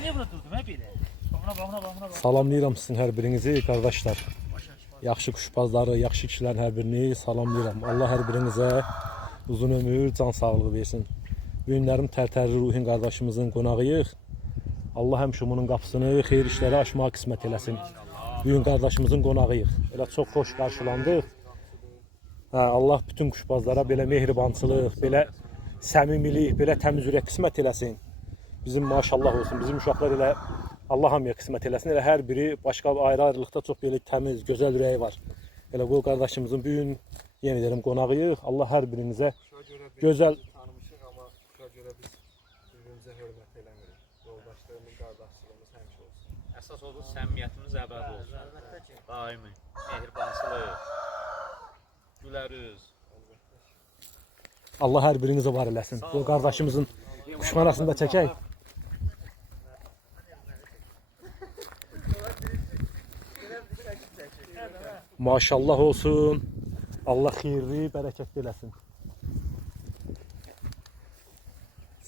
niye burada durdun hep elə? Baxına. Salamlayıram sizin hər birinizi qardaşlar. Yaxşı kuşbazları, yaxşı kişilərin hər birini salamlayıram. Allah hər birinizə uzun ömür, can sağlığı versin. Günlərim Tərtərli Ruhin qardaşımızın qonağıyıq. Allah həmişə onun qapısını xeyir işləri açmağa qismət eləsin. Bugün qardaşımızın qonağıyıq. Elə çox xoş qarşılandıq. Allah bütün kuşbazlara belə mehribançılıq, belə səmimilik, belə təmiz ürək qismət eləsin. Bizim maşallah olsun, bizim uşaqlar elə Allah hamıya qismət eləsin. Elə hər biri başqa ayrı-ayrılıqda çox belə təmiz, gözəl ürəyi var. Elə bu qardaşımızın bugün yenə deyirəm qonağıyıq. Allah hər birinizə gözəl tanımışıq, amma buna görə biz bir-birimizə hörmət eləmirik. Yoldaşlarımız, qardaşlığımız həmişə olsun. Əsas odur səmimiyyətimiz əbədi olsun. Daimi, mehribançılıq, gülərüz. Allah hər birinizə var eləsin. Bu qardaşımızın kuşxanasında çəkək. Maşallah olsun. Allah xeyirli, bərəkətli eləsin.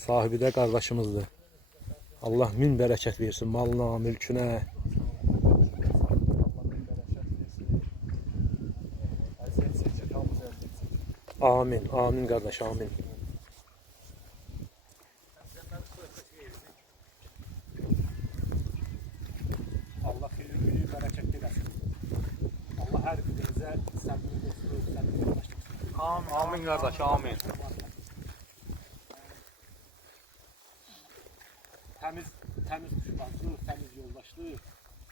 Sahibi də qardaşımızdır. Allah min bərəkət versin malına, mülkünə. Amin, amin qardaş, amin. Allah xeyirli, bərəkətli eləsin. Allah hər birinizə səmimi dostluq, səmimi yoldaşlıq. Amin qardaş, amin. Təmiz kuşbazlıq, təmiz yoldaşlıq.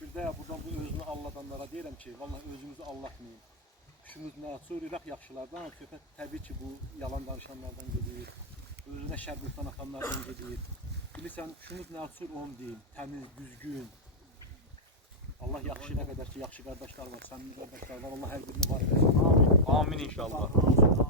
Bir də buradan bu özünü alladanlara deyirəm ki, vallahi özünüzü allatmayın. Kuşunuz nə açır, iraq yaxşılardan, söhbət təbii ki bu yalan danışanlardan gedir. Özünə şərbətdən atanlardan gedir. Bilirsən, kuşunuz nə açır onu deyin, təmiz, düzgün. Allah yaxşı nə qədər ki yaxşı qardaşlar var, səmimi qardaşlar var, Allah hər birini var eləsin. Amin inşallah.